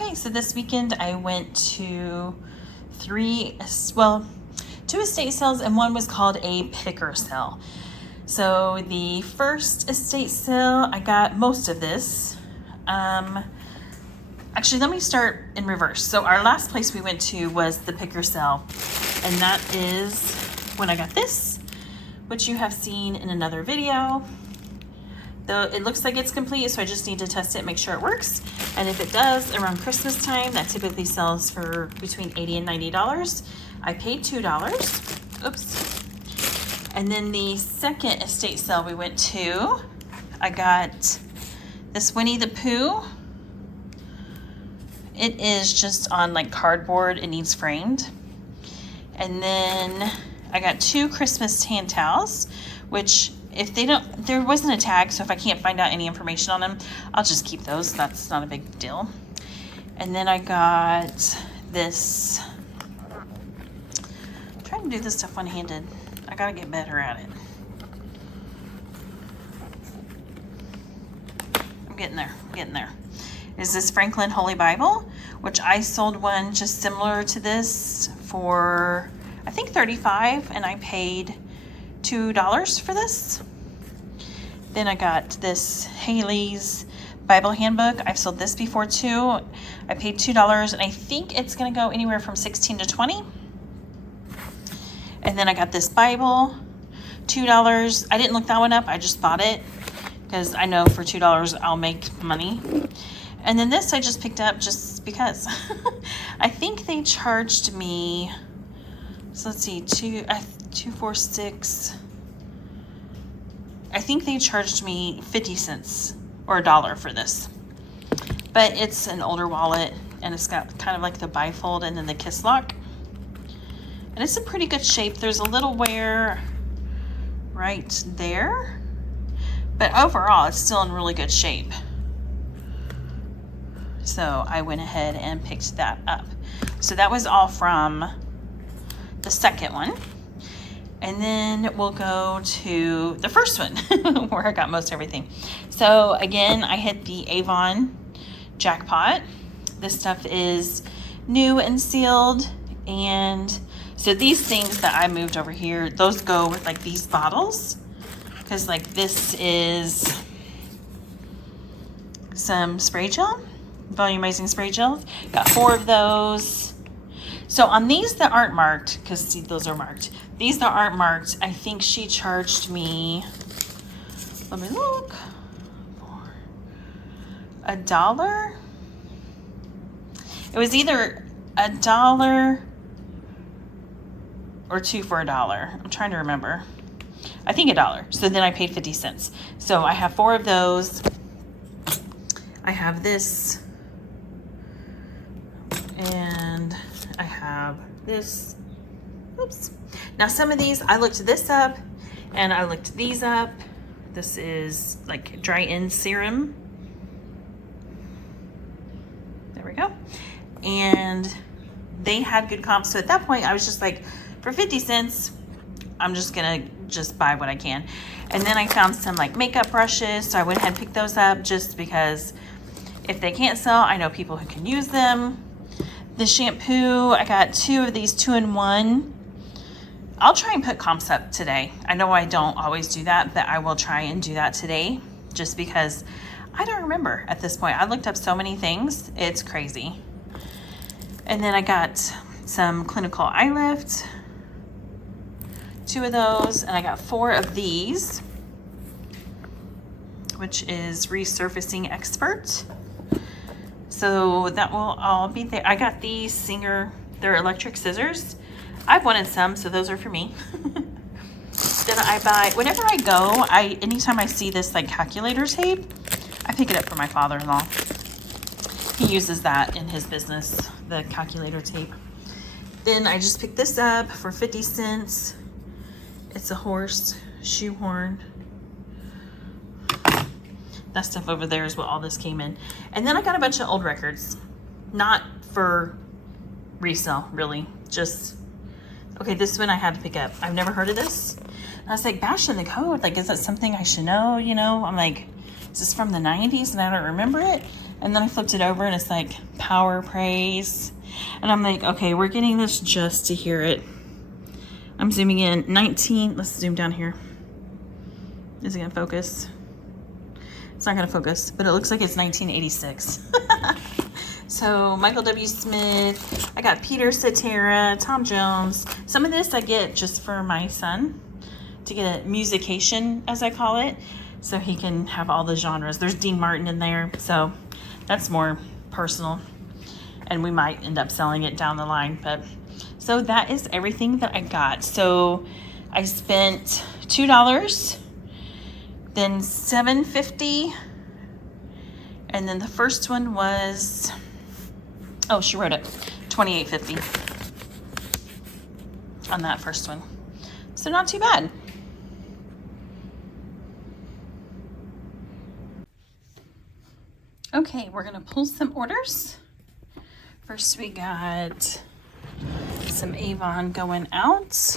Okay, so this weekend I went to two estate sales, and one was called a picker sale. So the first estate sale, I got most of this. Actually, let me start in reverse. So our last place we went to was the picker sale, and that is when I got this, which you have seen in another video. Though it looks like it's complete, so I just need to test it, make sure it works. And if it does, around Christmas time, that typically sells for between $80 and $90. I paid $2. Oops. And then the second estate sale we went to, I got this Winnie the Pooh. It is just on like cardboard, it needs framed. And then I got 2 Christmas hand towels, which if they don't, there wasn't a tag, so if I can't find out any information on them, I'll just keep those. That's not a big deal. And then I got this, I'm trying to do this stuff one-handed. I gotta get better at it. I'm getting there. Is this Franklin Holy Bible, which I sold one just similar to this for, I think $35, and I paid $2 for this. Then I got this Haley's Bible Handbook. I've sold this before too. I paid $2, and I think it's gonna go anywhere from $16 to $20. And then I got this Bible, $2. I didn't look that one up, I just bought it because I know for $2 I'll make money. And then this I just picked up just because. I think they charged me, so let's see, 2, 4, 6. I think they charged me 50 cents or $1 for this. But it's an older wallet, and it's got kind of like the bifold and then the kiss lock. And it's in pretty good shape. There's a little wear right there, but overall it's still in really good shape. So I went ahead and picked that up. So that was all from the second one. And then we'll go to the first one where I got most everything. So again, I hit the Avon jackpot. This stuff is new and sealed. And so these things that I moved over here, those go with like these bottles. Because like this is some spray gel, volumizing spray gels. Got 4 of those. So on these that aren't marked, because see, those are marked. These that aren't marked, I think she charged me, let me look, for $1. It was either $1 or 2 for $1. I'm trying to remember. I think $1. So then I paid 50 cents. So I have 4 of those. I have this. And I have this. Oops. Now some of these, I looked this up and I looked these up. This is like dry end serum. There we go. And they had good comps. So at that point I was just like, for 50 cents, I'm just gonna buy what I can. And then I found some like makeup brushes. So I went ahead and picked those up just because if they can't sell, I know people who can use them. The shampoo, I got 2 of these 2-in-1. I'll try and put comps up today. I know I don't always do that, but I will try and do that today just because I don't remember at this point. I looked up so many things, it's crazy. And then I got some Clinical Eye Lift, 2 of those, and I got 4 of these, which is Resurfacing Expert. So that will all be there. I got these Singer, they're electric scissors. I've wanted some, so those are for me. Then I buy, whenever I go, anytime I see this like calculator tape, I pick it up for my father-in-law. He uses that in his business, the calculator tape. Then I just picked this up for 50 cents. It's a horse shoehorn. That stuff over there is what all this came in. And then I got a bunch of old records. Not for resale, really. Just, okay, this one I had to pick up. I've never heard of this. And I was like, Bash in the Code, like, is that something I should know? You know, I'm like, is this from the 90s and I don't remember it? And then I flipped it over and it's like power praise. And I'm like, okay, we're getting this just to hear it. I'm zooming in. 19, let's zoom down here. Is it gonna focus? It's not gonna focus, but it looks like it's 1986. So Michael W. Smith, I got Peter Cetera, Tom Jones. Some of this I get just for my son to get a musication, as I call it, so he can have all the genres. There's Dean Martin in there, so that's more personal, and we might end up selling it down the line. But so that is everything that I got. So I spent $2, then $7.50, and then the first one was, oh, she wrote it, $28.50 on that first one. So not too bad. Okay, we're gonna pull some orders. First we got some Avon going out.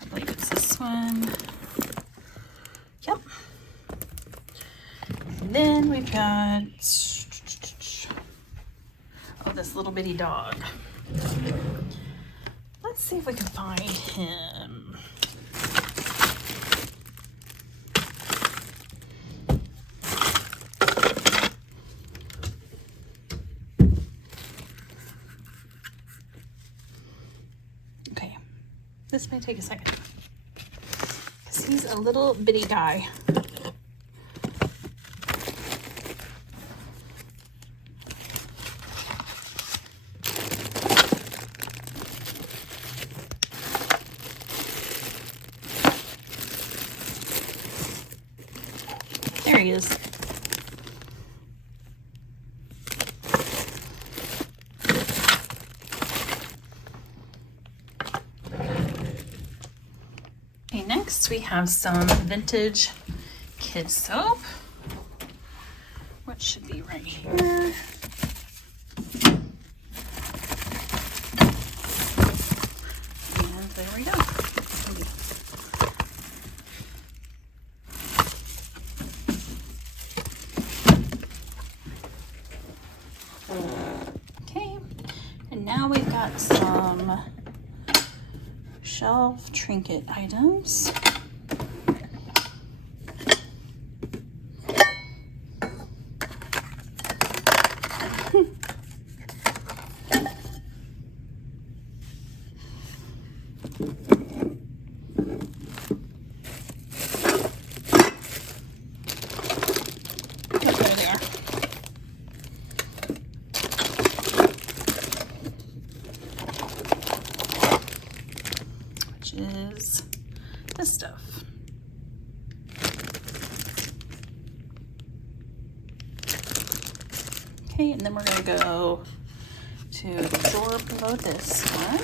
I believe it's this one. Yep. And then we've got, oh, this little bitty dog. Let's see if we can find him. Okay, this may take a second because he's a little bitty guy. There he is. Okay, next we have some vintage kid soap. What should be right here? And there we go. Okay, and now we've got some shelf trinket items. There they are. Which is this stuff. Okay, and then we're gonna go to the drawer below this one.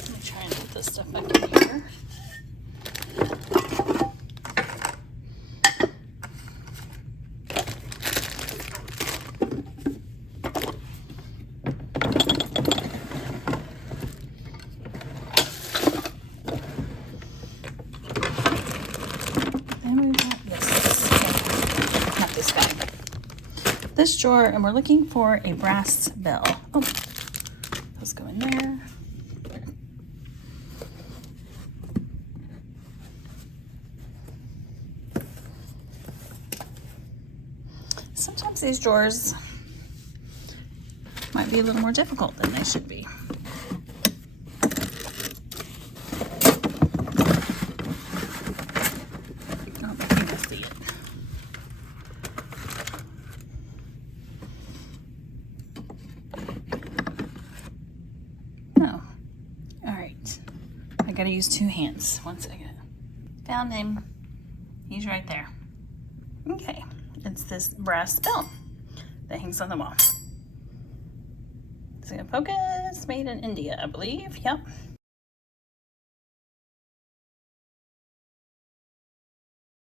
Let me try and put this stuff back in here. Then we've got this, not this guy. This drawer, and we're looking for a brass bell. Oh, those go in there. Sometimes these drawers might be a little more difficult than they should be. Oh, I think I see it. No. All right. I gotta use two hands. One second. Found him. He's right there. Okay. It's this brass bell that hangs on the wall. Is it gonna focus? Made in India, I believe. Yep.